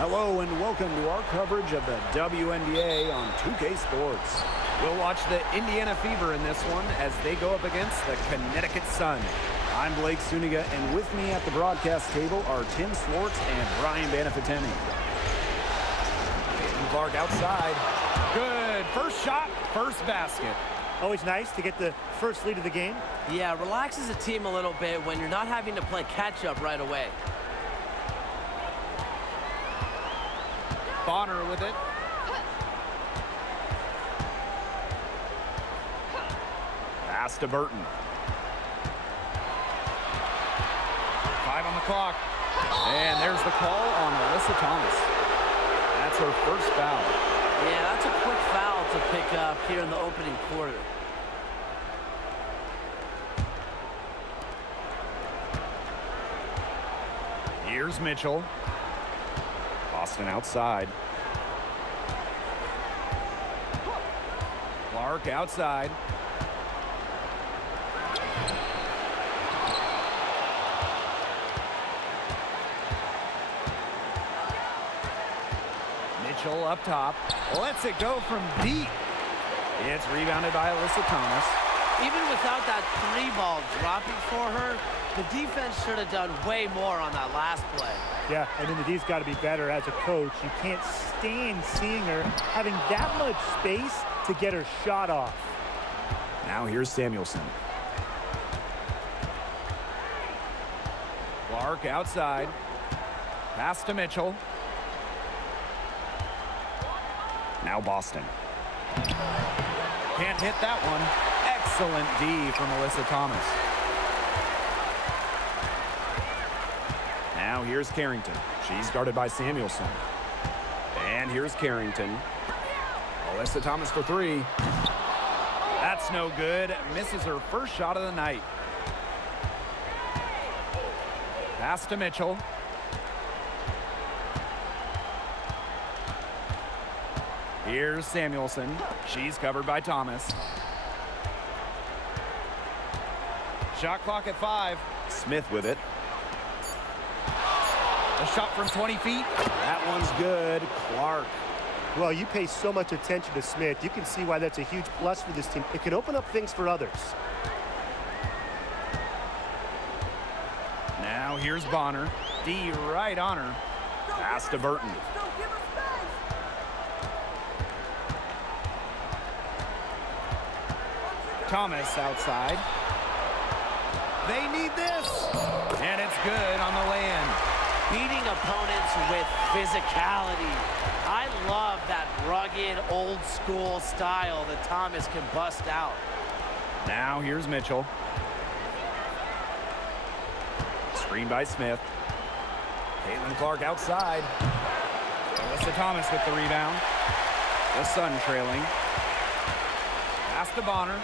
Hello and welcome to our coverage of the WNBA on 2K Sports. We'll watch the Indiana Fever in this one as they go up against the Connecticut Sun. I'm Blake Suniga, and with me at the broadcast table are Tim Swartz and Brian Banafitemi. Caitlin Clark outside. Good. First shot, first basket. Always nice to get the first lead of the game. Yeah, relaxes the team a little bit when you're not having to play catch-up right away. Bonner with it. Pass to Burton. 5 on the clock. And there's the call on Melissa Thomas. That's her first foul. Yeah, that's a quick foul to pick up here in the opening quarter. Here's Mitchell. Boston outside. Clark outside. Mitchell up top. Lets it go from deep. It's rebounded by Alyssa Thomas. Even without that three ball dropping for her, the defense should have done way more on that last play. Yeah, and then the D's got to be better as a coach. You can't stand seeing her having that much space to get her shot off. Now here's Samuelson. Clark outside. Pass to Mitchell. Now Boston. Can't hit that one. Excellent D from Alyssa Thomas. Now here's Carrington. She's guarded by Samuelson. And here's Carrington. Alyssa Thomas for three. That's no good. Misses her first shot of the night. Pass to Mitchell. Here's Samuelson. She's covered by Thomas. Shot clock at 5. Smith with it. A shot from 20 feet. That one's good. Clark. Well, you pay so much attention to Smith. You can see why that's a huge plus for this team. It can open up things for others. Now here's Bonner. D right on her. Pass to Burton. Thomas outside. They need this. And it's good on the land. Beating opponents with physicality. I love that rugged, old-school style that Thomas can bust out. Now here's Mitchell. Screen by Smith. Caitlin Clark outside. Alyssa Thomas with the rebound. The Sun trailing. Pass to Bonner.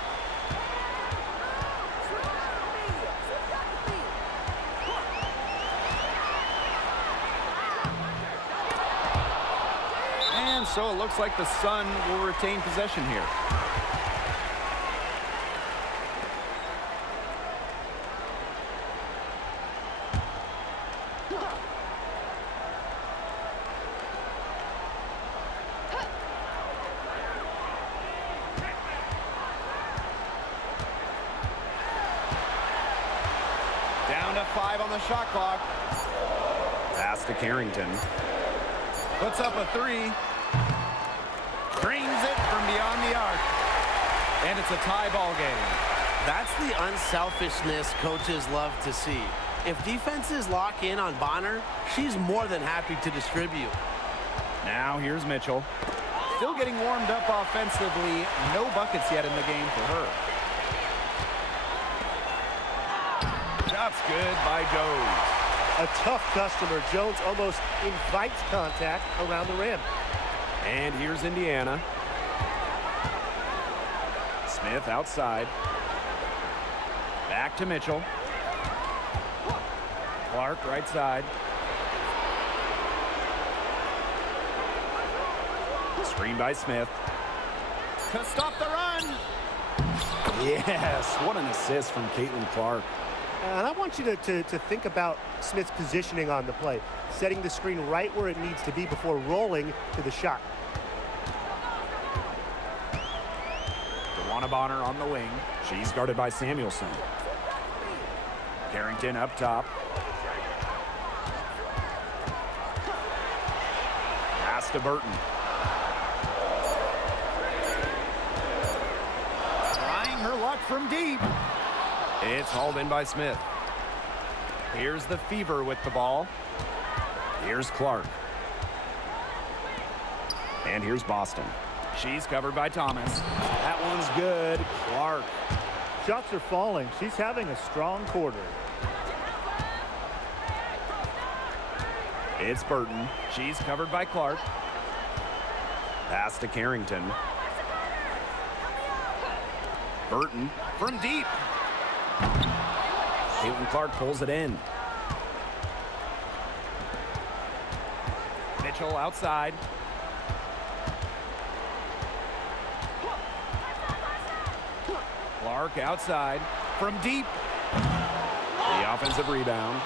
And so it looks like the Sun will retain possession here. Down to 5 on the shot clock. Pass to Carrington. Puts up a 3. Drains it from beyond the arc. And it's a tie ball game. That's the unselfishness coaches love to see. If defenses lock in on Bonner, she's more than happy to distribute. Now here's Mitchell. Still getting warmed up offensively. No buckets yet in the game for her. Shot's good by Jones. A tough customer. Jones almost invites contact around the rim. And here's Indiana. Smith outside. Back to Mitchell. Clark right side. Screen by Smith. To stop the run. Yes, what an assist from Caitlin Clark. And I want you to think about Smith's positioning on the play, setting the screen right where it needs to be before rolling to the shot. DeWanna Bonner on the wing. She's guarded by Samuelson. Carrington up top. Pass to Burton. Trying her luck from deep. It's hauled in by Smith. Here's the Fever with the ball. Here's Clark. And here's Boston. She's covered by Thomas. That one's good. Clark. Shots are falling. She's having a strong quarter. It's Burton. She's covered by Clark. Pass to Carrington. Burton From deep. Caitlin Clark pulls it in. Mitchell outside. Clark outside. From deep. The offensive rebound.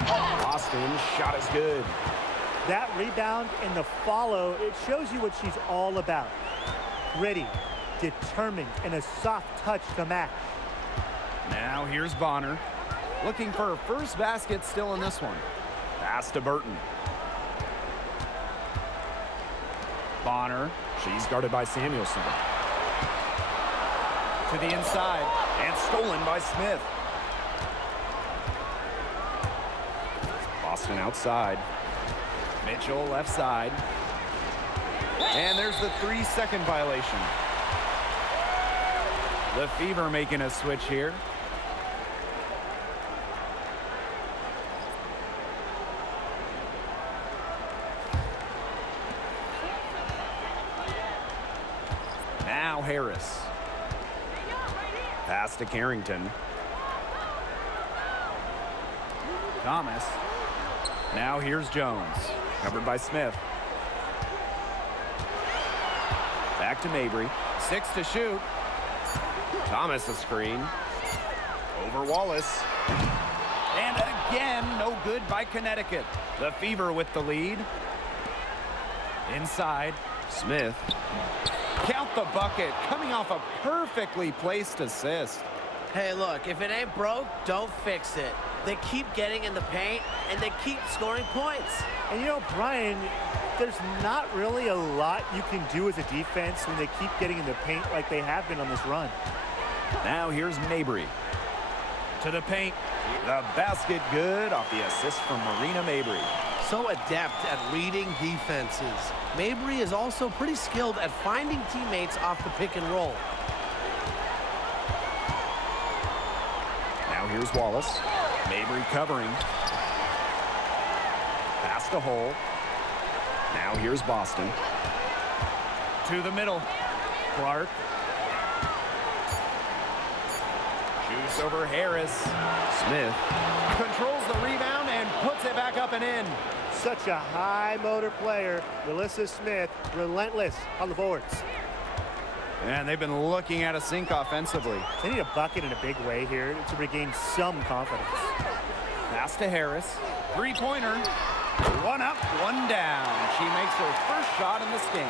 Boston's shot is good. That rebound and the follow, it shows you what she's all about. Gritty, determined, and a soft touch to match. Now here's Bonner. Looking for her first basket still in this one. Pass to Burton. Bonner She's guarded by Samuelson. to the inside. And stolen by Smith. Boston outside. Mitchell left side. And there's the 3-second violation. The Fever making a switch here. Now Harris. Pass to Carrington. Thomas. Now here's Jones. Covered by Smith. Back to Mabry. 6 to shoot. Thomas a screen. Over Wallace. And again, no good by Connecticut. The Fever with the lead. Inside. Smith. Count the bucket, coming off a perfectly placed assist. Hey, look, if it ain't broke, don't fix it. They keep getting in the paint, and they keep scoring points. And you know, Brian, there's not really a lot you can do as a defense when they keep getting in the paint like they have been on this run. Now here's Mabry. To the paint. The basket good off the assist from Marina Mabry. So adept at reading defenses. Mabry is also pretty skilled at finding teammates off the pick and roll. Now here's Wallace. Mabry covering. Pass to Hull. Now here's Boston. To the middle. Clark. Shoots over Harris. Smith. Controls the rebound and puts it back up and in. Such a high motor player. Melissa Smith, relentless on the boards. And they've been looking at a sink offensively. They need a bucket in a big way here to regain some confidence. Pass to Harris. Three-pointer. One up, one down. She makes her first shot in this game.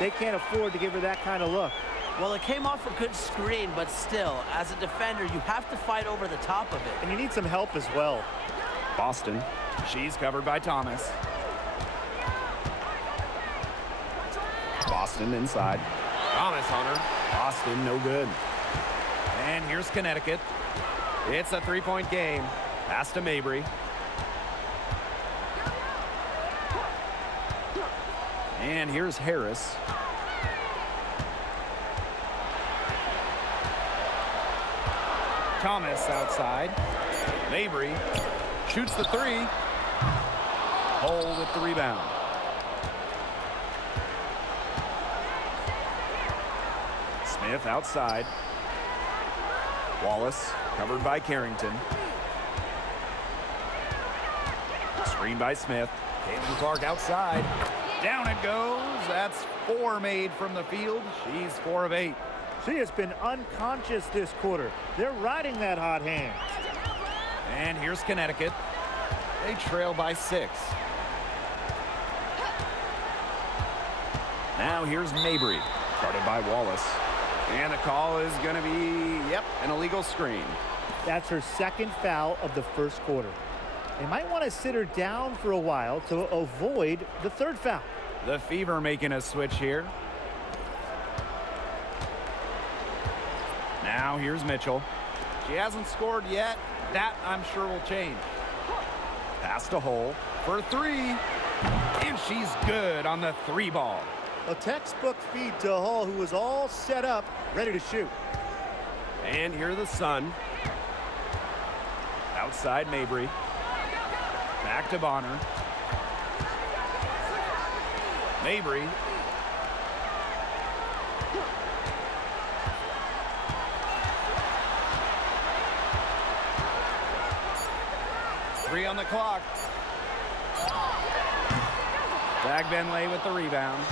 They can't afford to give her that kind of look. Well, it came off a good screen, but still, as a defender, you have to fight over the top of it. And you need some help as well. Boston. She's covered by Thomas. Boston inside. Thomas on her. Boston no good. And here's Connecticut. It's a three-point game. Pass to Mabry. And here's Harris. Thomas outside. Mabry shoots the three. Hull with the rebound. Smith outside. Wallace covered by Carrington. Screen by Smith. Caitlin Clark outside. Down it goes. That's 4 made from the field. She's 4 of 8. She has been unconscious this quarter. They're riding that hot hand. And here's Connecticut. They trail by 6. Now here's Mabry, guarded by Wallace. And the call is going to be, an illegal screen. That's her second foul of the first quarter. They might want to sit her down for a while to avoid the third foul. The Fever making a switch here. Now here's Mitchell. She hasn't scored yet. That, I'm sure, will change. Pass to Hull for 3. And she's good on the 3 ball. A textbook feed to Hull, who was all set up, ready to shoot. And here the Sun. Outside Mabry. Back to Bonner. Mabry. Three on the clock. Fagbenle with the rebound.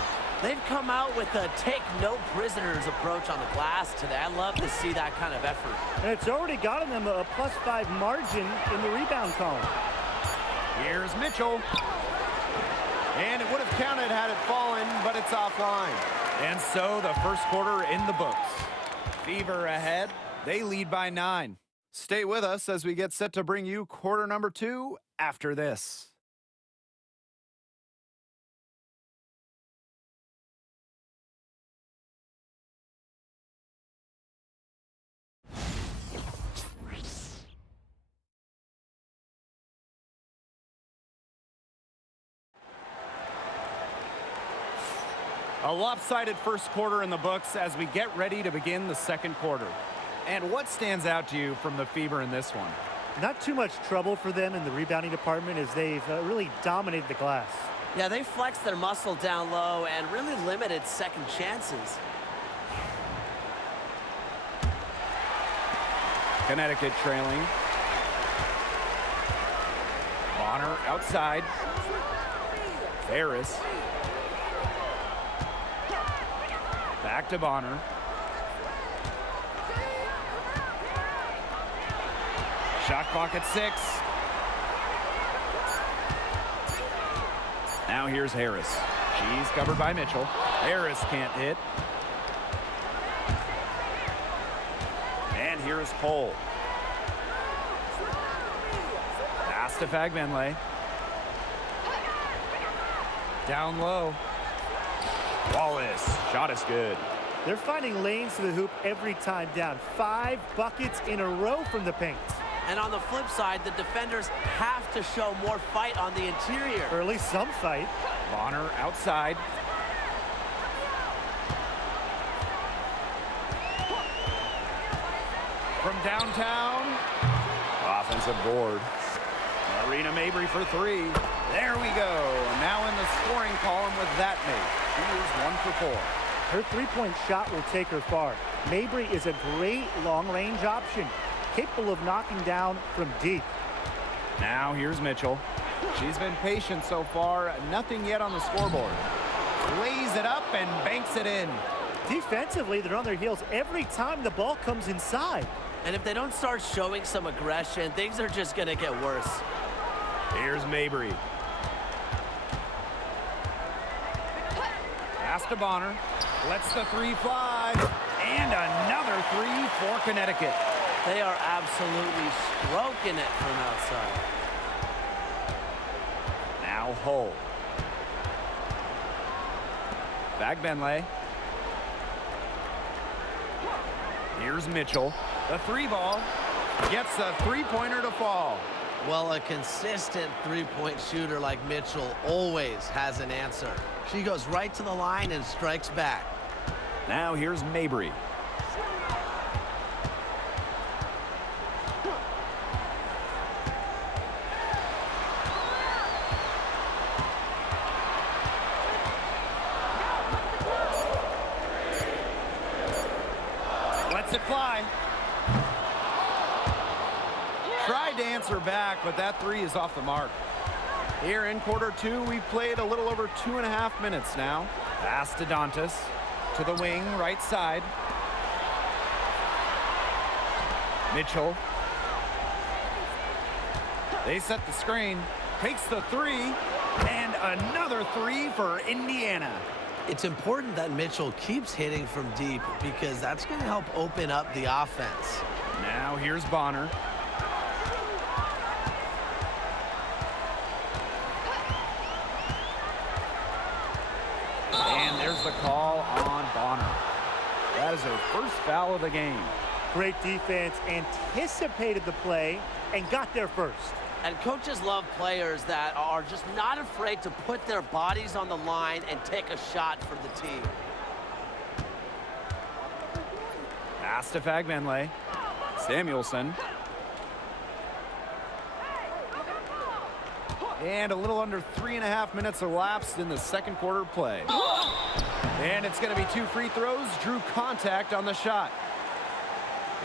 They've come out with a take no prisoners approach on the glass today. I love to see that kind of effort. And it's already gotten them a +5 margin in the rebound column. Here's Mitchell. And it would have counted had it fallen, but it's offline. And so the first quarter in the books. Fever ahead. They lead by 9. Stay with us as we get set to bring you quarter number 2 after this. A lopsided first quarter in the books as we get ready to begin the second quarter. And what stands out to you from the Fever in this one? Not too much trouble for them in the rebounding department as they've really dominated the glass. Yeah, they flexed their muscle down low and really limited second chances. Connecticut trailing. Bonner outside. Ferris. Back to Bonner. Shot clock at 6. Now here's Harris. She's covered by Mitchell. Harris can't hit. And here's Hull. Pass to Fagbenle. Down low. Wallace. Shot is good. They're finding lanes to the hoop every time down. 5 buckets in a row from the paint. And on the flip side, the defenders have to show more fight on the interior. Or at least some fight. Bonner outside. From downtown. Offensive board. Marina Mabry for 3. There we go. Now in the scoring column with that mate. She is 1 for 4. Her three-point shot will take her far. Mabry is a great long-range option, capable of knocking down from deep. Now here's Mitchell. She's been patient so far. Nothing yet on the scoreboard. Lays it up and banks it in. Defensively, they're on their heels every time the ball comes inside. And if they don't start showing some aggression, things are just going to get worse. Here's Mabry. Pass to Bonner. Lets the 3 fly. And another 3 for Connecticut. They are absolutely stroking it from outside. Now Hull. Fagbenle. Here's Mitchell. The 3 ball gets a 3-pointer to fall. Well, a consistent three-point shooter like Mitchell always has an answer. She goes right to the line and strikes back. Now here's Mabry. Lets it fly. Tried to answer back, but that 3 is off the mark. Here in quarter 2, we've played a little over 2.5 minutes now. Pass to Dantas. To the wing, right side. Mitchell. They set the screen, takes the three, and another three for Indiana. It's important that Mitchell keeps hitting from deep because that's going to help open up the offense. Now here's Bonner. And there's the call on Bonner. That is her first foul of the game. Great defense, anticipated the play, and got there first. And coaches love players that are just not afraid to put their bodies on the line and take a shot for the team. Pass to Fagbenle. Samuelson. And a little under 3.5 minutes elapsed in the second quarter play. And it's going to be 2 free throws. Drew contact on the shot.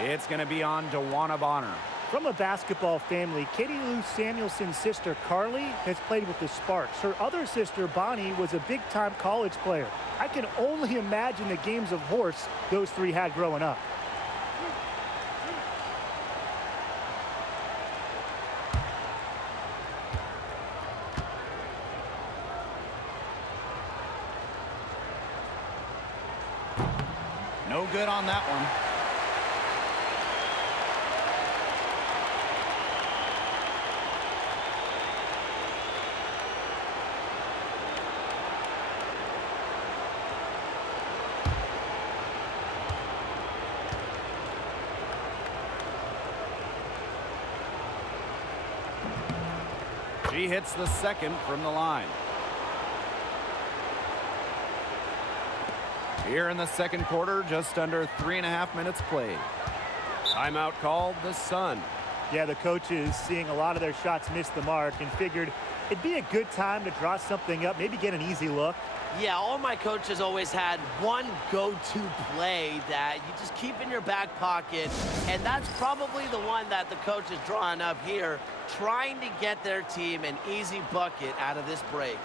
It's going to be on DeWanna Bonner. From a basketball family, Katie Lou Samuelson's sister Carly has played with the Sparks. Her other sister Bonnie was a big-time college player. I can only imagine the games of horse those three had growing up. No good on that one. She hits the second from the line. Here in the second quarter, just under 3.5 minutes played. Timeout called the Sun. Yeah, the coaches seeing a lot of their shots miss the mark and figured it'd be a good time to draw something up, maybe get an easy look. Yeah, all my coaches always had one go-to play that you just keep in your back pocket, and that's probably the one that the coach is drawing up here, trying to get their team an easy bucket out of this break.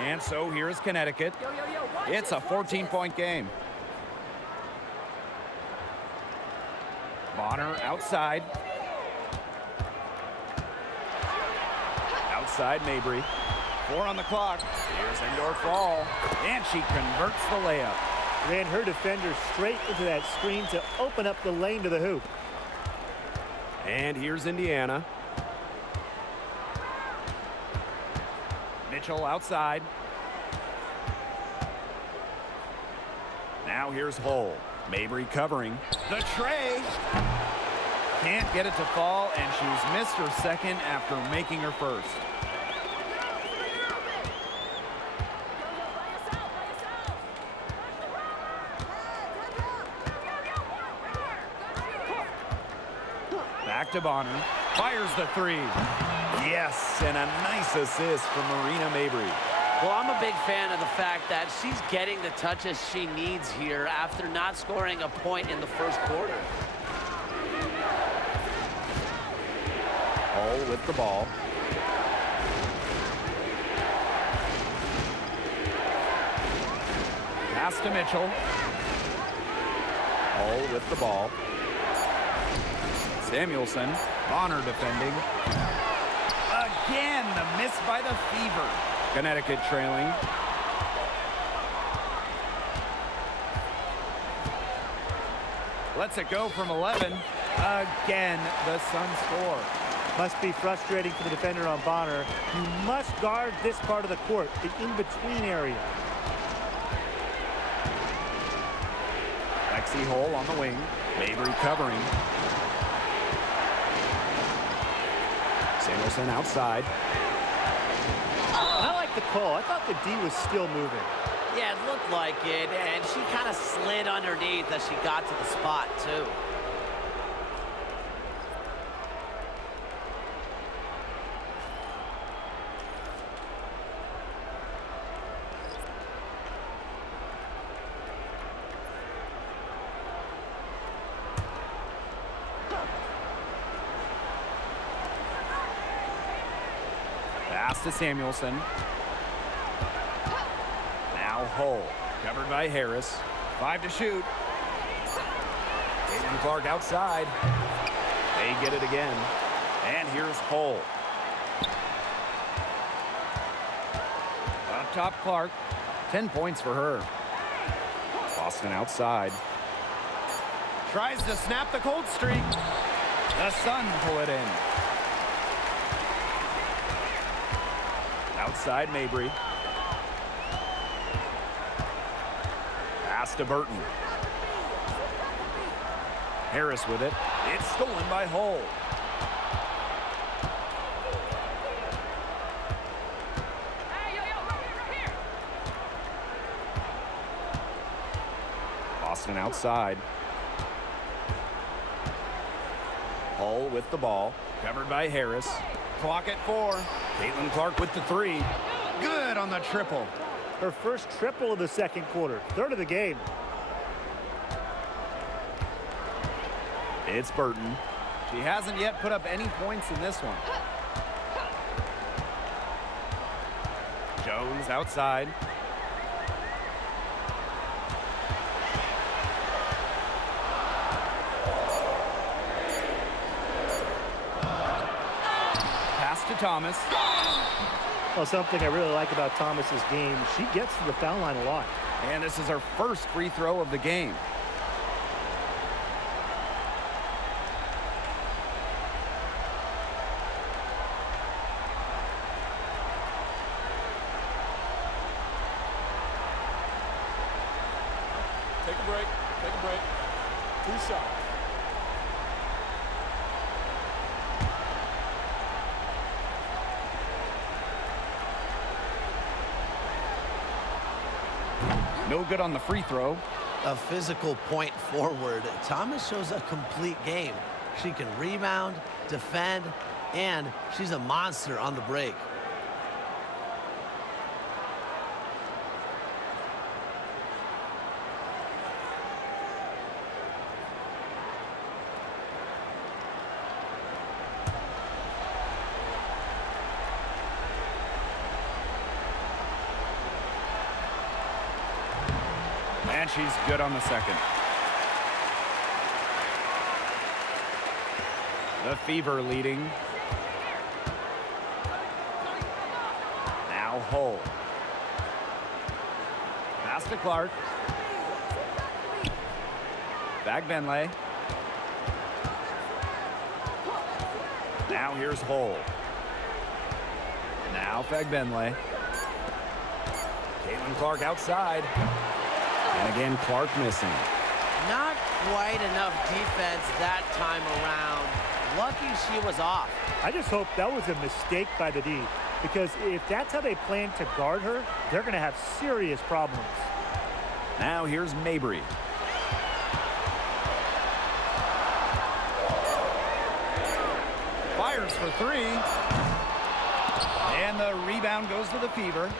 And so here's Connecticut. It's a 14-point game. Bonner outside. Outside Mabry. 4 on the clock. Here's Endorf Fall. And she converts the layup. Ran her defender straight into that screen to open up the lane to the hoop. And here's Indiana. Mitchell outside. Now here's Hull. Mabry covering. The tray. Can't get it to fall, and she's missed her second after making her first. Back to Bonner. Fires the three. Yes, and a nice assist from Marina Mabry. Well, I'm a big fan of the fact that she's getting the touches she needs here after not scoring a point in the first quarter. Hull with the ball. Pass to Mitchell. Hull with the ball. Samuelson. Bonner defending. Again, the miss by the Fever. Connecticut trailing. Lets it go from 11. Again, the Sun score. Must be frustrating for the defender on Bonner. You must guard this part of the court, the in-between area. Lexi Hull on the wing. Mabry covering. Samuelson outside. I like the call. I thought the D was still moving. Yeah, it looked like it, and she kind of slid underneath as she got to the spot, too. Pass to Samuelson. Now Hull. Covered by Harris. 5 to shoot. Caitlin Clark outside. They get it again. And here's Hull. Up top, Clark. 10 points for her. Boston outside. Tries to snap the cold streak. The Sun pull it in. Outside Mabry. Pass to Burton. Harris with it. It's stolen by Hull. Boston outside. Hull with the ball. Covered by Harris. Clock at 4. Caitlin Clark with the 3. Good on the triple. Her first triple of the second quarter. Third of the game. It's Burton. She hasn't yet put up any points in this one. Jones outside. Pass to Thomas. Well, something I really like about Thomas's game, she gets to the foul line a lot. And this is her first free throw of the game. Take a break. Take a break. 2 shots. No good on the free throw. A physical point forward. Thomas shows a complete game. She can rebound, defend, and she's a monster on the break. And she's good on the second. The Fever leading. Now Hull. Pass to Clark. Back Benley. Now here's Hull. Now Benley. Caitlin Clark outside. And again, Clark missing. Not quite enough defense that time around. Lucky she was off. I just hope that was a mistake by the D, because if that's how they plan to guard her, they're going to have serious problems. Now here's Mabry. Fires for 3. And the rebound goes to the Fever.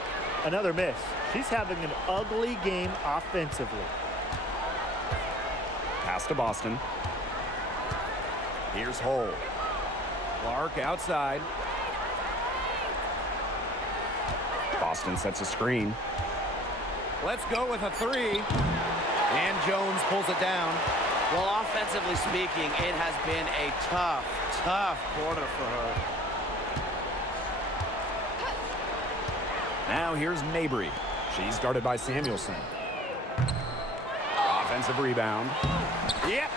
Another miss. She's having an ugly game offensively. Pass to Boston. Here's Hull. Clark outside. Boston sets a screen. Let's go with a three. And Jones pulls it down. Well, offensively speaking, it has been a tough, tough quarter for her. Now here's Mabry. She's guarded by Samuelson. Offensive rebound. Yep,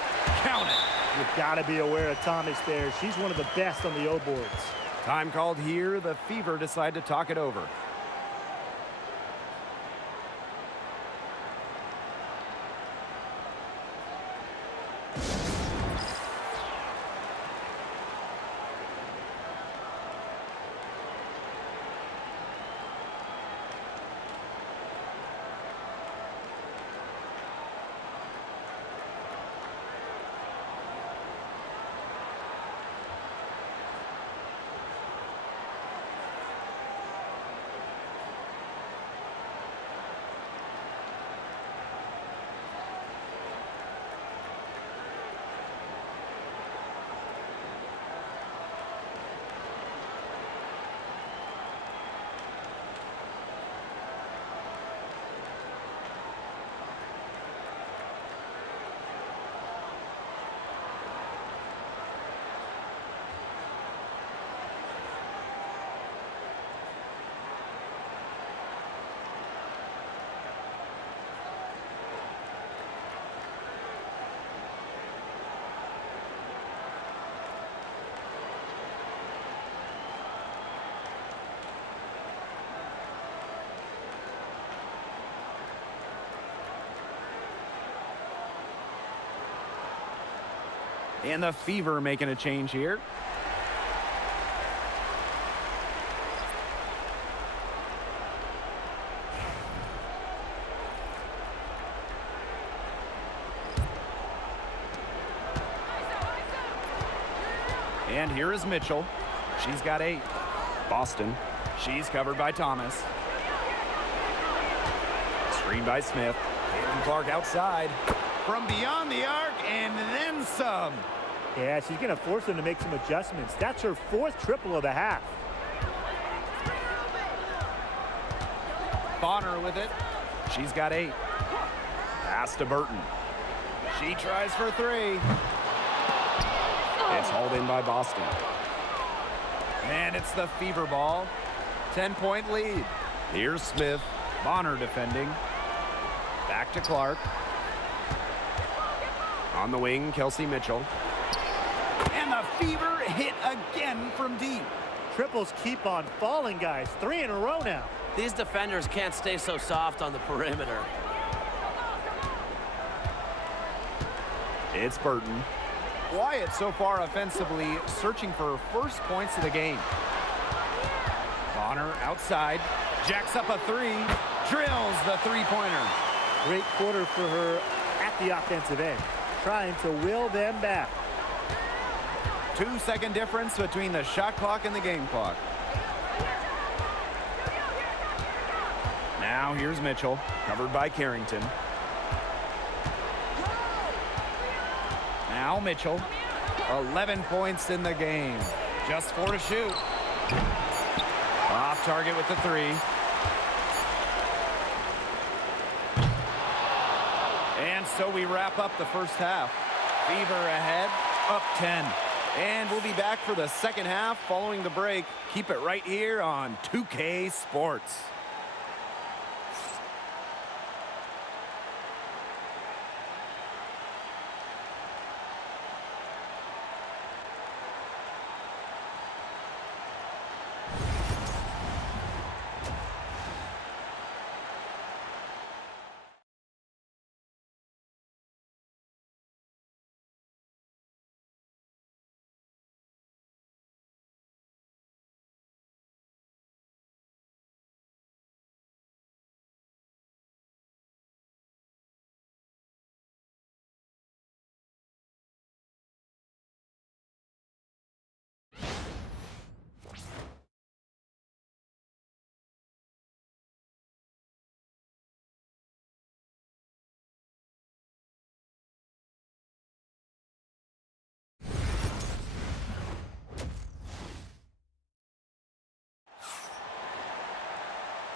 count it. You've got to be aware of Thomas there. She's one of the best on the O boards. Time called here. The Fever decide to talk it over. And the Fever making a change here. And here is Mitchell. She's got 8. Boston. She's covered by Thomas. Screen by Smith. Caitlin Clark outside. From beyond the arc and then some. Yeah, she's going to force them to make some adjustments. That's her 4th triple of the half. Bonner with it. She's got 8. Pass to Burton. She tries for 3. It's hauled in by Boston. And it's the Fever ball. 10-point lead. Here's Smith. Bonner defending. Back to Clark. On the wing, Kelsey Mitchell. And the Fever hit again from deep. Triples keep on falling, guys. 3 in a row now. These defenders can't stay so soft on the perimeter. It's Burton. Wyatt so far offensively searching for first points of the game. Bonner outside. Jacks up a 3. Drills the three-pointer. Great quarter for her at the offensive end, trying to will them back. 2-second difference between the shot clock and the game clock. Now here's Mitchell, covered by Carrington. Now Mitchell, 11 points in the game. Just 4 to shoot. Off target with the 3. And so we wrap up the first half. Fever ahead, up 10. And we'll be back for the second half following the break. Keep it right here on 2K Sports.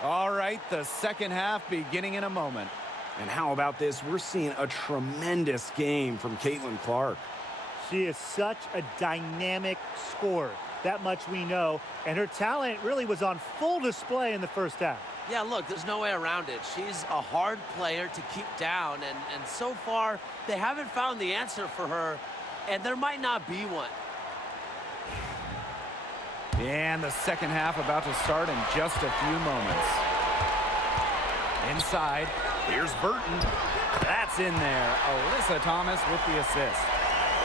All right, the second half beginning in a moment. And how about this? We're seeing a tremendous game from Caitlin Clark. She is such a dynamic scorer. That much we know. And her talent really was on full display in the first half. Yeah, look, there's no way around it. She's a hard player to keep down, and so far, they haven't found the answer for her, and there might not be one. And the second half about to start in just a few moments. Inside, here's Burton. That's in there. Alyssa Thomas with the assist.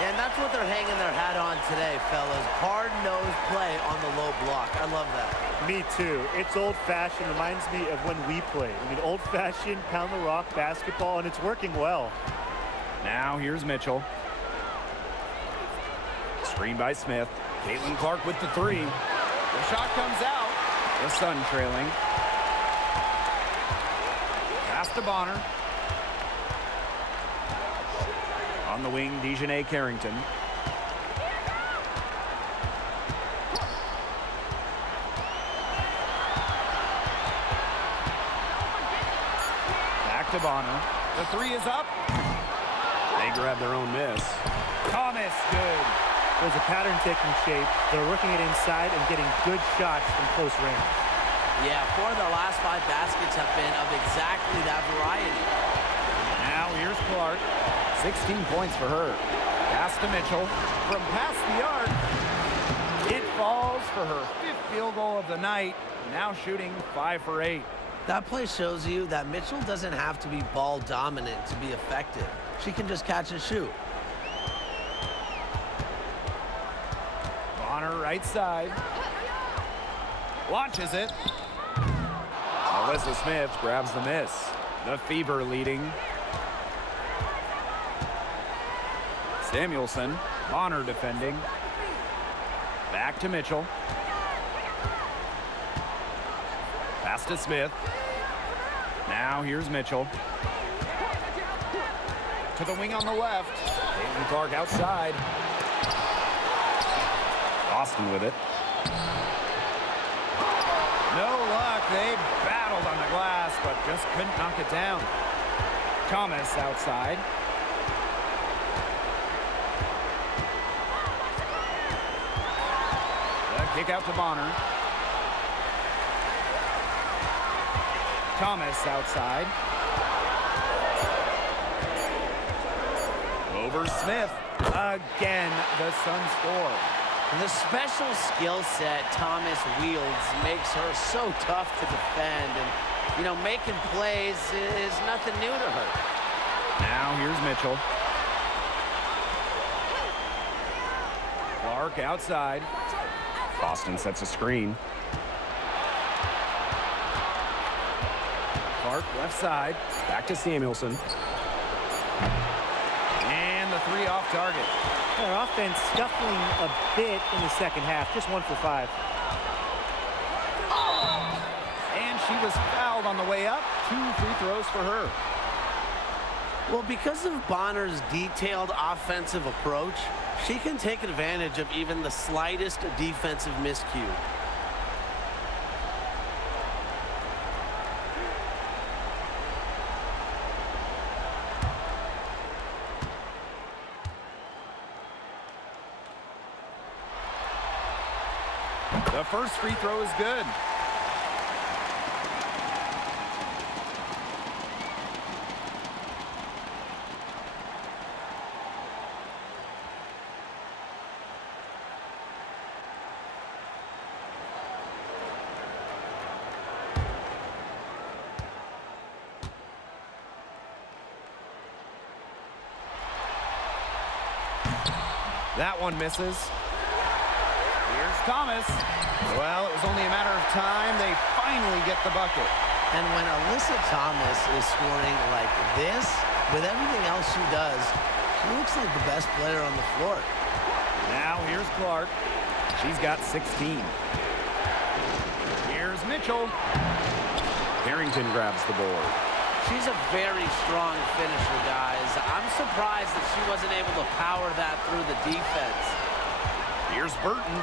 And that's what they're hanging their hat on today, fellas. Hard-nosed play on the low block. I love that. Me too. It's old-fashioned. Reminds me of when we played. I mean, old-fashioned pound-the-rock basketball, and it's working well. Now here's Mitchell. Screen by Smith. Caitlin Clark with the three. The shot comes out. The Sun trailing. Pass to Bonner. On the wing, Dejanay Carrington. Back to Bonner. The three is up. They grab their own miss. Thomas, good. There's a pattern taking shape. They're working it inside and getting good shots from close range. Yeah, 4 of their last 5 baskets have been of exactly that variety. Now here's Clark. 16 points for her. Pass to Mitchell. From past the arc, it falls for her 5th field goal of the night. Now shooting 5 for 8. That play shows you that Mitchell doesn't have to be ball dominant to be effective. She can just catch and shoot. Bonner right side. Launches it. Alyssa Smith grabs the miss. The Fever leading. Samuelson. Bonner defending. Back to Mitchell. Pass to Smith. Now here's Mitchell. To the wing on the left. Caitlin Clark outside. Austin with it. No luck. They battled on the glass, but just couldn't knock it down. Thomas outside. The kick out to Bonner. Thomas outside. Over Smith. Again, the Sun score. The special skill set Thomas wields makes her so tough to defend, and, you know, making plays is nothing new to her. Now here's Mitchell. Clark outside. Boston sets a screen. Clark left side. Back to Samuelson. And the three off target. Their offense scuffling a bit in the second half. Just 1 for 5. And she was fouled on the way up. 2 free throws for her. Well, because of Bonner's detailed offensive approach, she can take advantage of even the slightest defensive miscue. The first free throw is good. That one misses. Here's Thomas. Well, it was only a matter of time. They finally get the bucket. And when Alyssa Thomas is scoring like this, with everything else she does, she looks like the best player on the floor. Now here's Clark. She's got 16. Here's Mitchell. Carrington grabs the board. She's a very strong finisher, guys. I'm surprised that she wasn't able to power that through the defense. Here's Burton.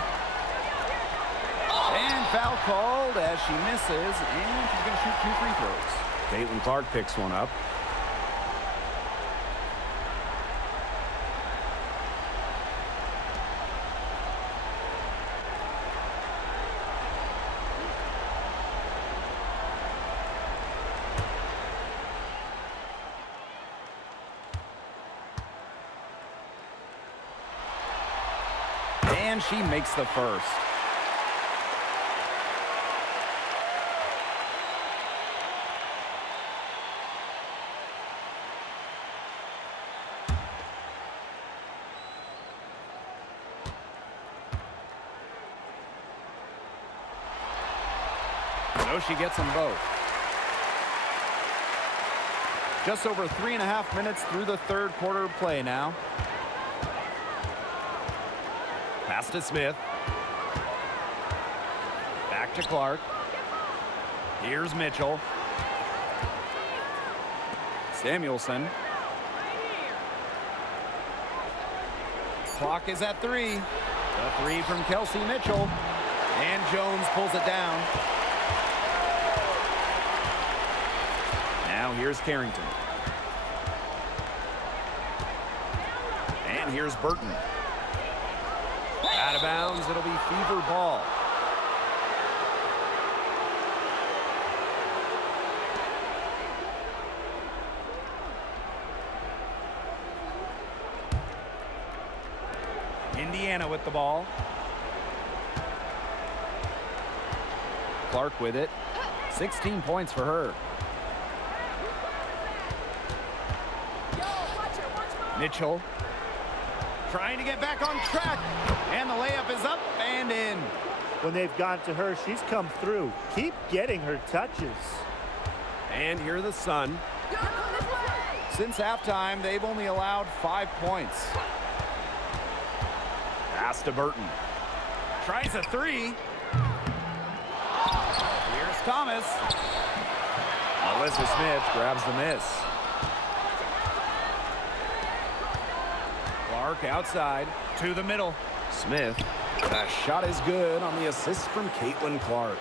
And foul called as she misses, and she's going to shoot 2 free throws. Caitlin Clark picks one up. And she makes the first. So she gets them both. Just over 3.5 minutes through the third quarter of play now. Pass to Smith. Back to Clark. Here's Mitchell. Samuelson. Clock is at 3. The 3 from Kelsey Mitchell. And Jones pulls it down. Now here's Carrington. And here's Burton. Out of bounds, it'll be Fever ball. Indiana with the ball. Clark with it. 16 points for her. Mitchell trying to get back on track. And the layup is up and in. When they've gone to her, she's come through. Keep getting her touches. And here the Sun. Since halftime, they've only allowed 5 points. Pass to Burton. Tries a 3. Here's Thomas. Melissa Smith grabs the miss. Clark outside to the middle. Smith. That shot is good on the assist from Caitlin Clark.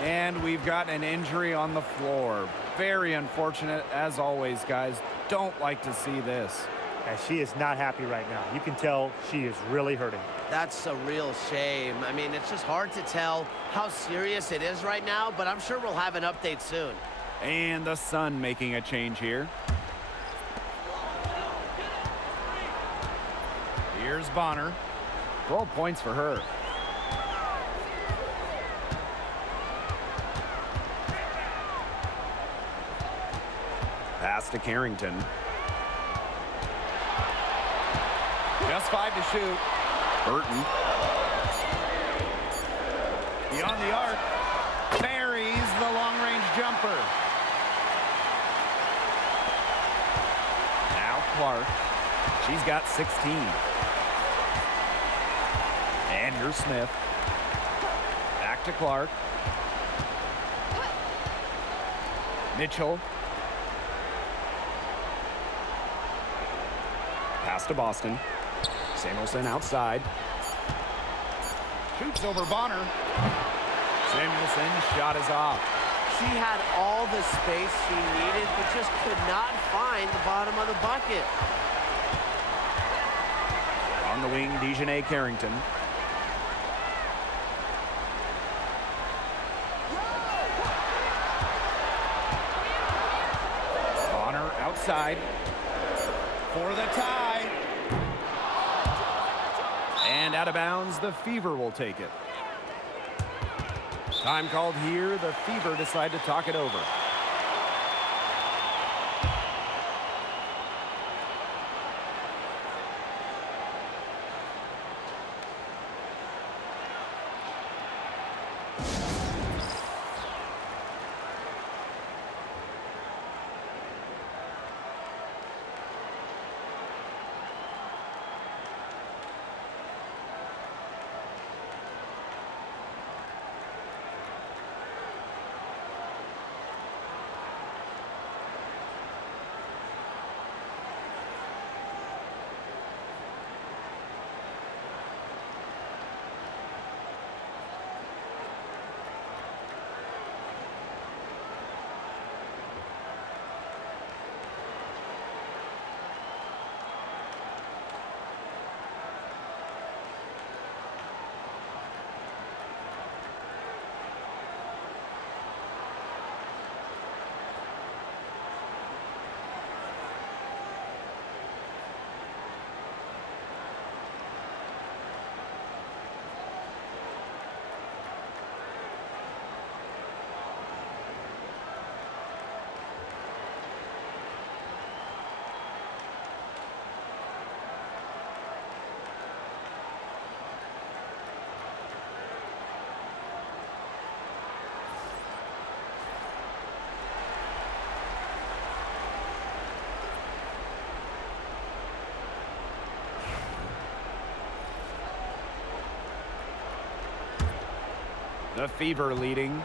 And we've got an injury on the floor. Very unfortunate, as always, guys. Don't like to see this. And she is not happy right now. You can tell she is really hurting. That's a real shame. I mean, it's just hard to tell how serious it is right now, but I'm sure we'll have an update soon. And the Sun making a change here. Here's Bonner. 12 points for her. Pass to Carrington. Just 5 to shoot. Burton. Beyond the arc. Buries the long-range jumper. Now Clark. She's got 16. And here's Smith. Back to Clark. Mitchell. Pass to Boston. Samuelson outside. Shoots over Bonner. Samuelson's shot is off. She had all the space she needed, but just could not find the bottom of the bucket. On the wing, Dejanay Carrington. Bonner outside for the tie. And out of bounds, the Fever will take it. Time called here. The Fever decide to talk it over. The Fever leading.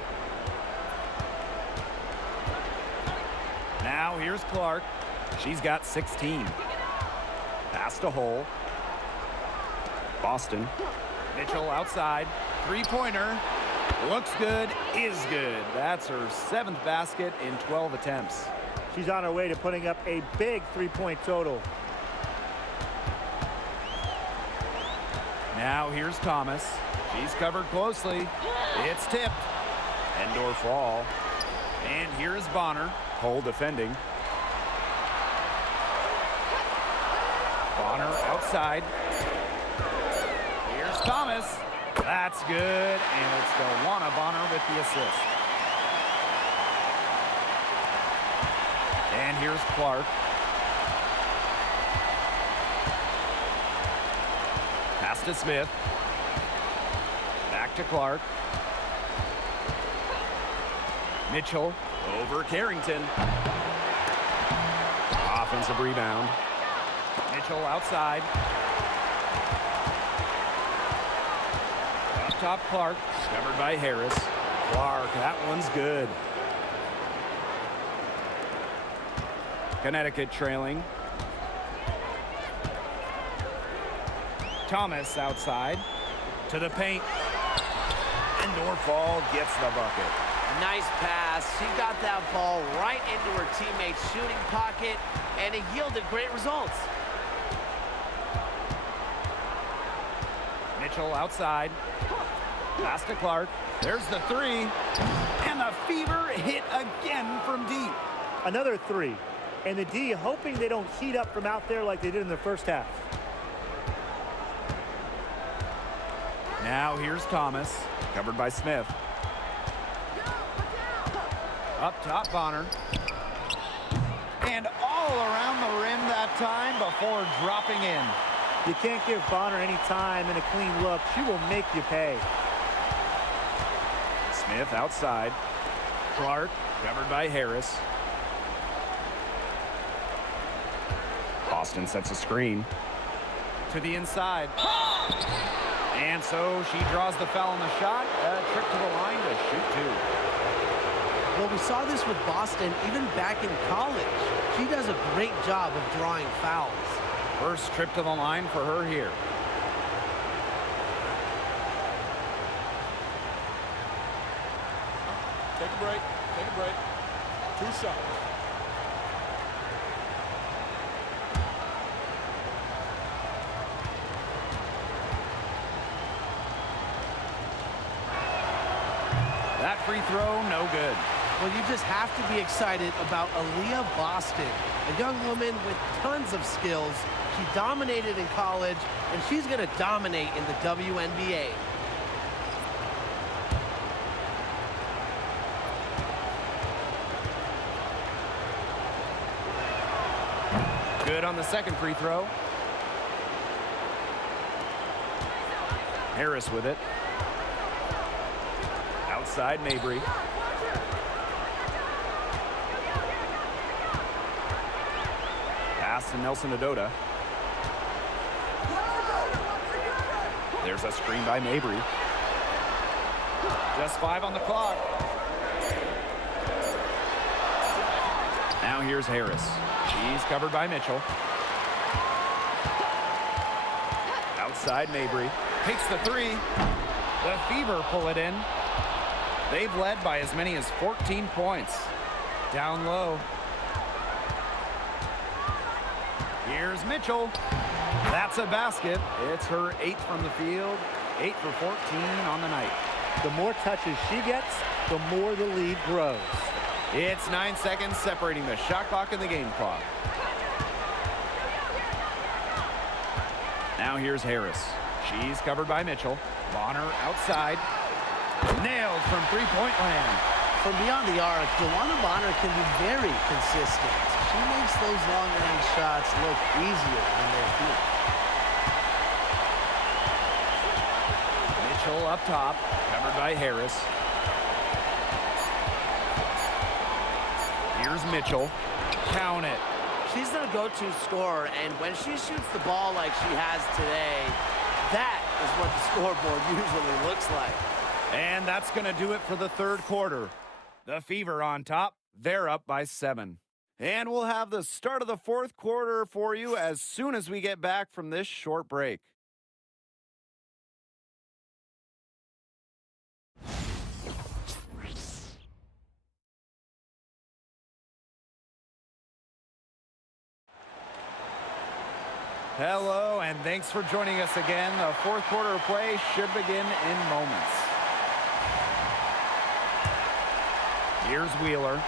Now here's Clark. She's got 16. Pass to Hole. Boston. Mitchell outside. Three-pointer. Looks good, is good. That's her 7th basket in 12 attempts. She's on her way to putting up a big three-point total. Now here's Thomas. She's covered closely. It's tipped. Indoor fall. And here's Bonner. Hole defending. Bonner outside. Here's Thomas. That's good, and it's Dewana Bonner with the assist. And here's Clark. Pass to Smith. Back to Clark. Mitchell over Carrington. Offensive rebound. Mitchell outside. Up top, Clark. Discovered by Harris. Clark, that one's good. Connecticut trailing. Thomas outside. To the paint. Indoor fall gets the bucket. Nice pass. She got that ball right into her teammate's shooting pocket, and it yielded great results. Mitchell outside. Pass to Clark. There's the three. And the Fever hit again from deep. Another three. And the D hoping they don't heat up from out there like they did in the first half. Now here's Thomas. Covered by Smith. Up top, Bonner. And all around the rim that time before dropping in. You can't give Bonner any time and a clean look. She will make you pay. Smith outside. Clark covered by Harris. Boston sets a screen. To the inside. And so she draws the foul on the shot. A trip to the line to shoot two. Well, we saw this with Boston even back in college. She does a great job of drawing fouls. First trip to the line for her here. Take a break. Take a break. 2 shots. That free throw, no good. Well, you just have to be excited about Aaliyah Boston, a young woman with tons of skills. She dominated in college, and she's going to dominate in the WNBA. Good on the second free throw. Harris with it. Outside Mabry. Pass to Nelson Adota. There's a screen by Mabry. Just 5 on the clock. Now here's Harris. She's covered by Mitchell. Outside Mabry. Takes the three. The Fever pull it in. They've led by as many as 14 points. Down low. Here's Mitchell. That's a basket. It's her 8th from the field. 8 for 14 on the night. The more touches she gets, the more the lead grows. It's 9 seconds separating the shot clock and the game clock. Now here's Harris. She's covered by Mitchell. Bonner outside. Nailed from three-point land. From beyond the arc, Dewana Bonner can be very consistent. She makes those long-range shots look easier than they're here. Mitchell up top, covered by Harris. Here's Mitchell. Count it. She's their go-to scorer, and when she shoots the ball like she has today, that is what the scoreboard usually looks like. And that's going to do it for the third quarter. The Fever on top. They're up by 7. And we'll have the start of the fourth quarter for you as soon as we get back from this short break. Hello, and thanks for joining us again. The fourth quarter of play should begin in moments. Here's Wheeler.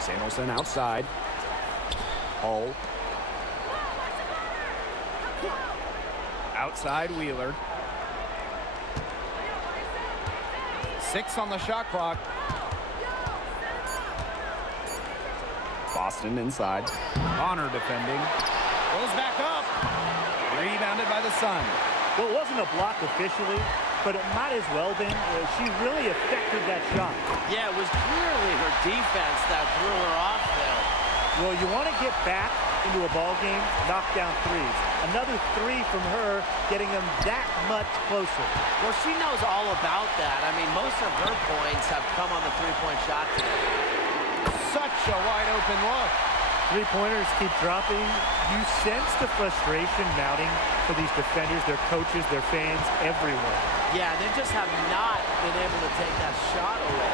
Samuelson outside. Hull. Outside Wheeler. 6 on the shot clock. Boston inside. Bonner defending. Goes back up. Rebounded by the Sun. Well, it wasn't a block officially, but it might as well been. She really affected that shot. Yeah, it was clearly her defense that threw her off there. Well, you want to get back into a ball game, knock down threes. Another 3 from her, getting them that much closer. Well, she knows all about that. I mean, most of her points have come on the three-point shot today. Such a wide open look. Three-pointers keep dropping. You sense the frustration mounting for these defenders, their coaches, their fans, everyone. Yeah, they just have not been able to take that shot away.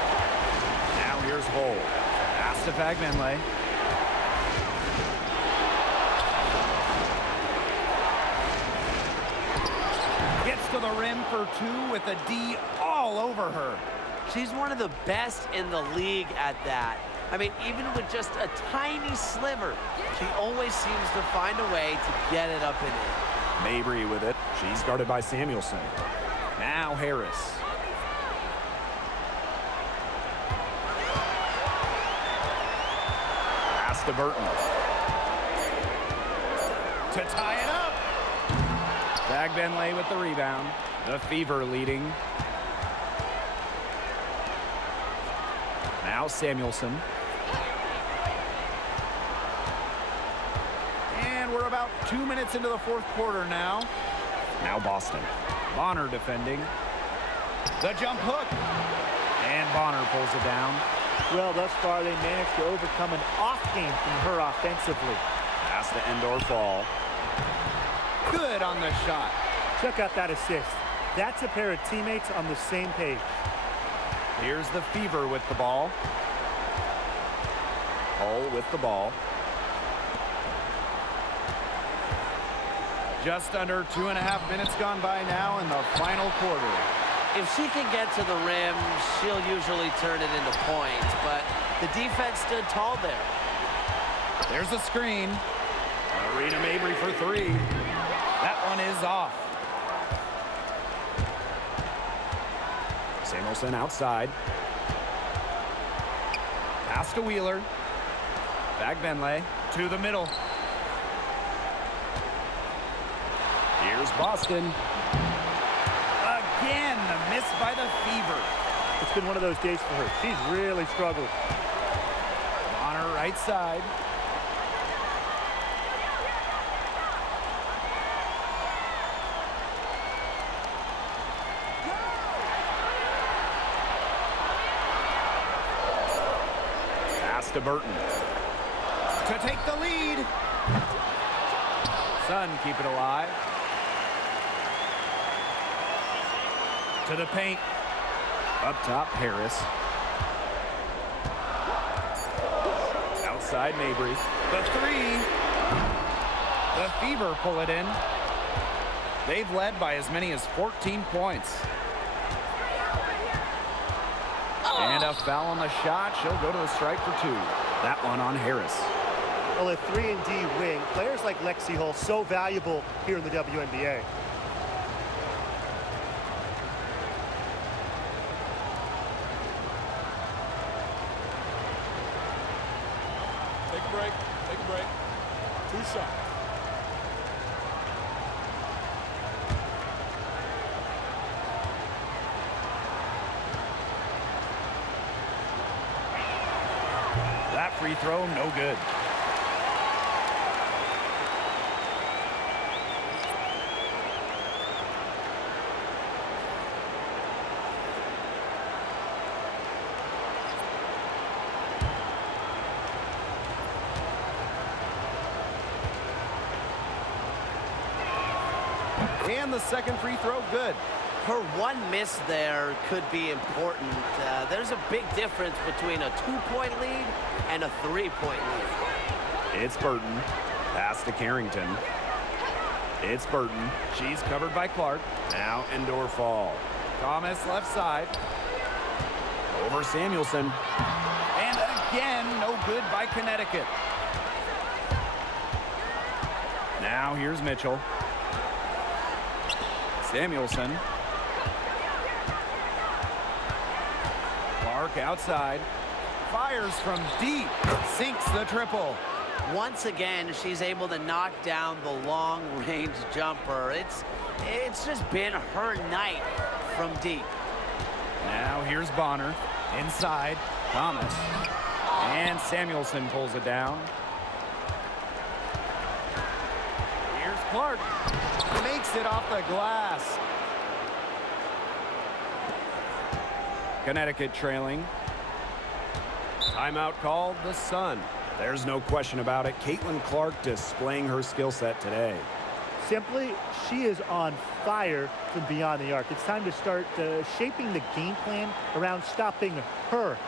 Now here's Hull. Pass to Fagbenle. Gets to the rim for 2 with a D all over her. She's one of the best in the league at that. I mean, even with just a tiny sliver, she always seems to find a way to get it up and in. Mabry with it. She's guarded by Samuelson. Now Harris. Pass to Burton. To tie it up. Fagbenle with the rebound. The Fever leading. Now Samuelson. And we're about 2 minutes into the fourth quarter now. Now Boston. Bonner defending. The jump hook. And Bonner pulls it down. Well, thus far, they managed to overcome an off game from her offensively. Pass to Endor Fall. Good on the shot. Check out that assist. That's a pair of teammates on the same page. Here's the Fever with the ball. Hull with the ball. Just under 2.5 minutes gone by now in the final quarter. If she can get to the rim, she'll usually turn it into points, but the defense stood tall there. There's a screen. Arena Mabry for 3. That one is off. Samuelson outside. Pass to Wheeler. Fagbenle to the middle. Here's Boston. Again, the miss by the Fever. It's been one of those days for her. She's really struggled. On her right side. Pass to Burton. To take the lead. Sun keep it alive. To the paint. Up top, Harris. Outside, Mabry. The 3. The Fever pull it in. They've led by as many as 14 points. And a foul on the shot. She'll go to the strike for 2. That one on Harris. Well, a 3-and-D wing, players like Lexi Hull, so valuable here in the WNBA. Take a break. Take a break. 2 shots. That free throw, no good. And the second free throw, good. Her one miss there could be important. There's a big difference between a 2-point lead and a 3-point lead. It's Burton. Pass to Carrington. It's Burton. She's covered by Clark. Now indoor fall. Thomas left side. Over Samuelson. And again, no good by Connecticut. Now here's Mitchell. Samuelson. Clark outside. Fires from deep. Sinks the triple. Once again, she's able to knock down the long-range jumper. It's just been her night from deep. Now here's Bonner. Inside. Thomas. And Samuelson pulls it down. Here's Clark. Makes it off the glass. Connecticut trailing. Timeout called the Sun. There's no question about it. Caitlin Clark displaying her skill set today. Simply, she is on fire from beyond the arc. It's time to start shaping the game plan around stopping her.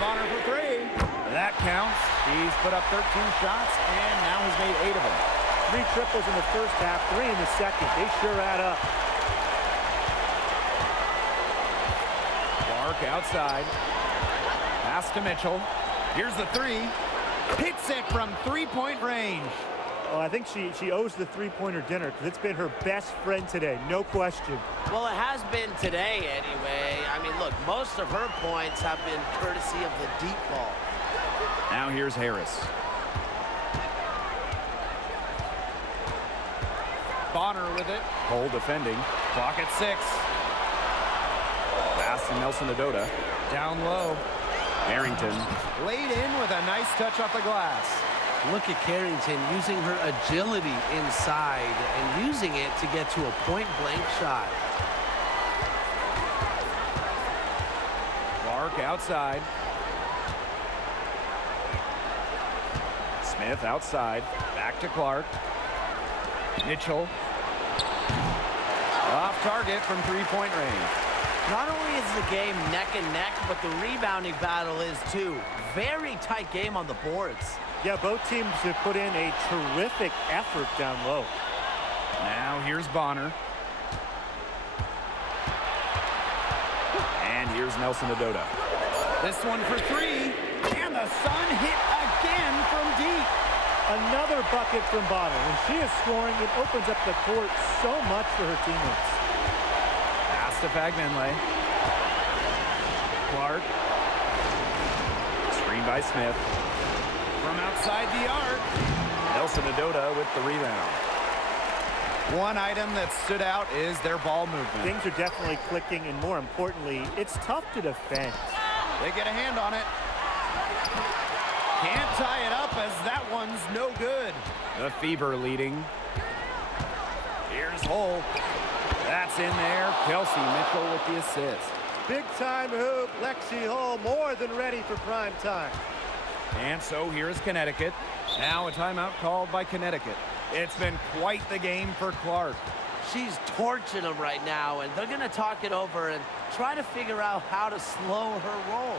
Bonner for three. That counts. She's put up 13 shots and now has made 8 of them. 3 triples in the first half, 3 in the second. They sure add up. Clark outside. Pass to Mitchell. Here's the three. Hits it from 3-point range. Oh, I think she owes the three-pointer dinner because it's been her best friend today, no question. Well, it has been today anyway. I mean, look, most of her points have been courtesy of the deep ball. Now here's Harris. Bonner with it. Cole defending. Clock at 6. Pass to Nelson Adota. Down low. Harrington. Laid in with a nice touch off the glass. Look at Carrington using her agility inside and using it to get to a point-blank shot. Clark outside. Smith outside. Back to Clark. Mitchell. Off target from 3-point range. Not only is the game neck and neck, but the rebounding battle is too. Very tight game on the boards. Yeah, both teams have put in a terrific effort down low. Now here's Bonner. And here's Nelson Adota. This one for 3. And the Sun hit again from deep. Another bucket from Bonner. When she is scoring, it opens up the court so much for her teammates. Pass to Fagmanley. Clark. Screen by Smith. From outside the arc. Nelson Adota with the rebound. One item that stood out is their ball movement. Things are definitely clicking, and more importantly, it's tough to defend. They get a hand on it. Can't tie it up as that one's no good. The Fever leading. Here's Hull. That's in there. Kelsey Mitchell with the assist. Big time hoop. Lexi Hull more than ready for prime time. And so here's Connecticut. Now a timeout called by Connecticut. It's been quite the game for Clark. She's torching them right now, and they're going to talk it over and try to figure out how to slow her roll.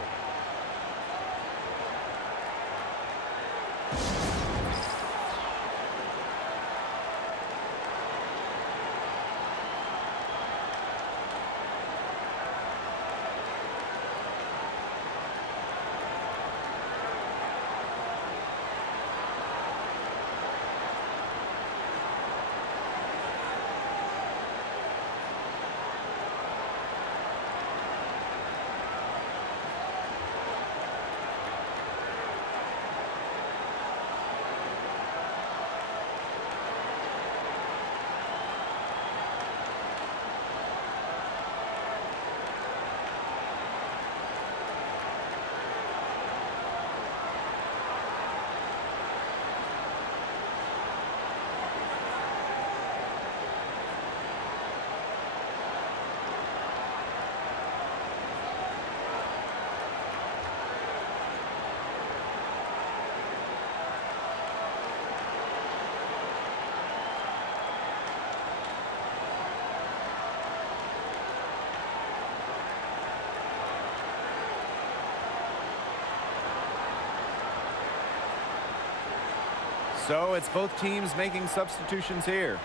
So it's both teams making substitutions here.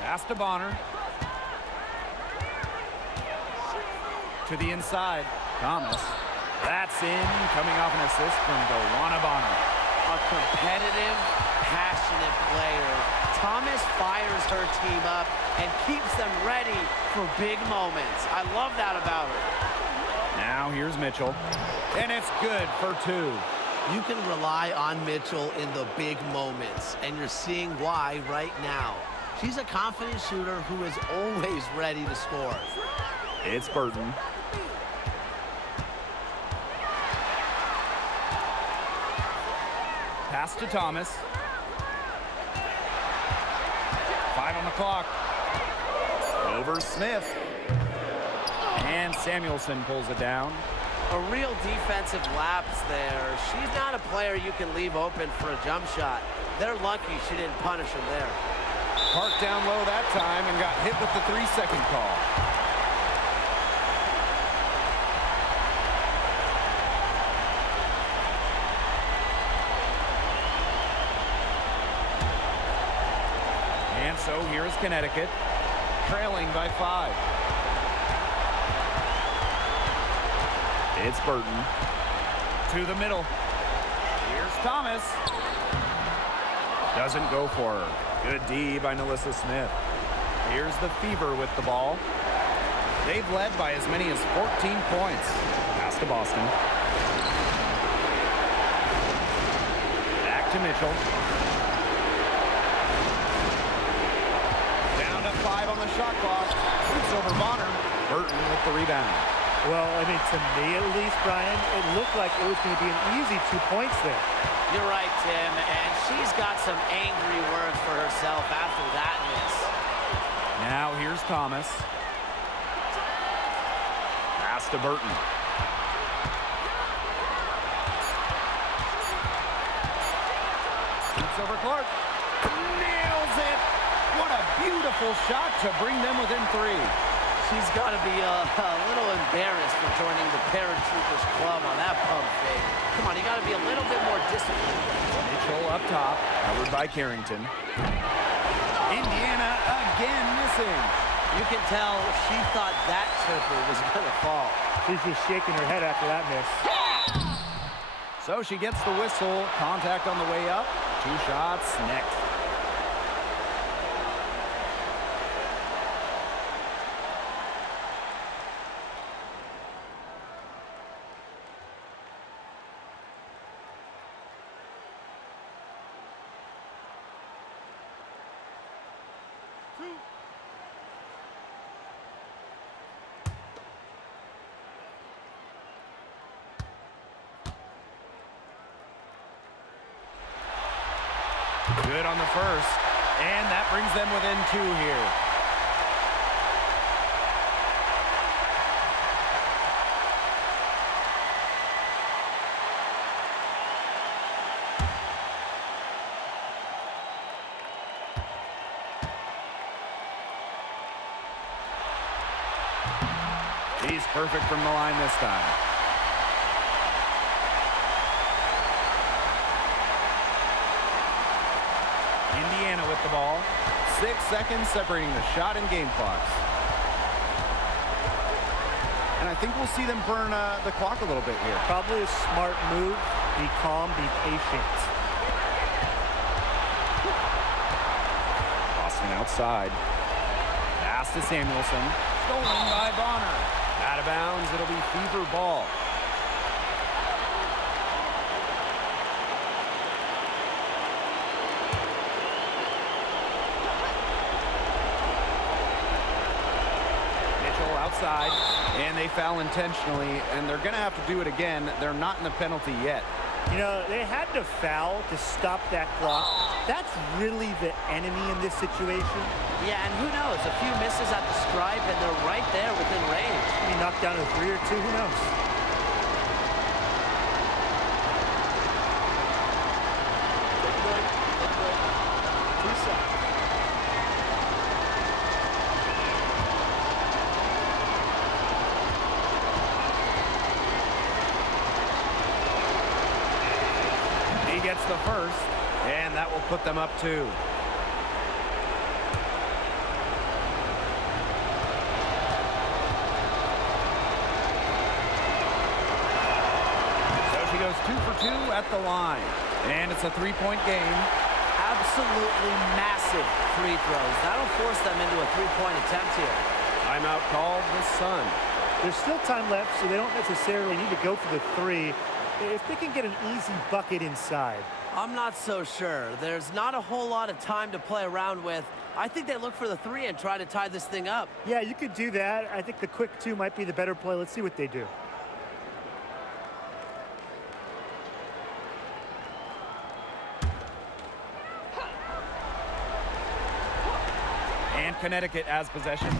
Pass to Bonner. To the inside. Thomas. That's in, coming off an assist from Dewana Bonner. A competitive, passionate player. Thomas fires her team up and keeps them ready for big moments. I love that about her. Now here's Mitchell. And it's good for two. You can rely on Mitchell in the big moments, and you're seeing why right now. She's a confident shooter who is always ready to score. It's Burton. Pass to Thomas. 5 on the clock. Over Smith. And Samuelson pulls it down. A real defensive lapse there. She's not a player you can leave open for a jump shot. They're lucky she didn't punish him there. Parked down low that time and got hit with the 3-second call. And so here is Connecticut, trailing by 5. It's Burton. To the middle. Here's Thomas. Doesn't go for her. Good D by Nalissa Smith. Here's the Fever with the ball. They've led by as many as 14 points. Pass to Boston. Back to Mitchell. Down to 5 on the shot clock. Shoots over Bonner. Burton with the rebound. Well, I mean, to me at least, Brian, it looked like it was going to be an easy 2 points there. You're right, Tim, and she's got some angry words for herself after that miss. Now here's Thomas. Pass to Burton. Shoots over Clark. Nails it! What a beautiful shot to bring them within 3. She's got to be a little embarrassed for joining the Paratroopers Club on that pump fake. Come on, you got to be a little bit more disciplined. Mitchell up top, covered by Carrington. Indiana again missing. You can tell she thought that triple was going to fall. She's just shaking her head after that miss. So she gets the whistle. Contact on the way up. 2 shots next. Good on the first, and that brings them within 2 here. He's perfect from the line this time. Indiana with the ball. 6 seconds separating the shot and game clocks. And I think we'll see them burn the clock a little bit here. Probably a smart move. Be calm, be patient. Boston outside. Pass to Samuelson. Stolen by Bonner. Out of bounds, it'll be Fever ball. Mitchell outside, and they foul intentionally, and they're going to have to do it again. They're not in the penalty yet. You know, they had to foul to stop that clock. That's really the enemy in this situation. Yeah, and who knows? A few misses at the stripe, and they're right there within range. He knocked down a 3 or 2, who knows? Take a break. Take a break. 2 shots. He gets the first, and that will put them up 2. So she goes 2 for 2 at the line, and it's a 3-point game. Absolutely massive free throws. That'll force them into a 3-point attempt here. Timeout called the Sun. There's still time left, so they don't necessarily need to go for the 3 if they can get an easy bucket inside. I'm not so sure. There's not a whole lot of time to play around with. I think they look for the 3 and try to tie this thing up. Yeah, you could do that. I think the quick 2 might be the better play. Let's see what they do. And Connecticut has possession.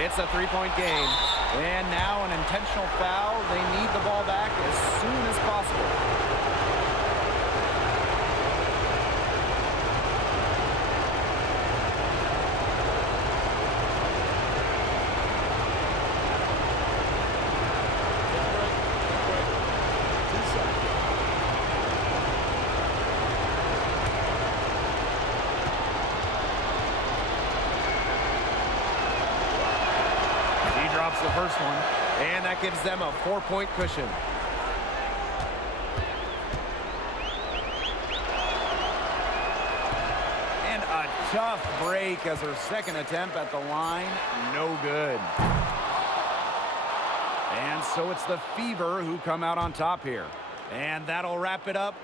It's a 3-point game. And now an intentional foul. They need the ball back as soon as possible. The first one, and that gives them a 4-point cushion. And a tough break as her second attempt at the line, no good. And so it's the Fever who come out on top here. And that'll wrap it up.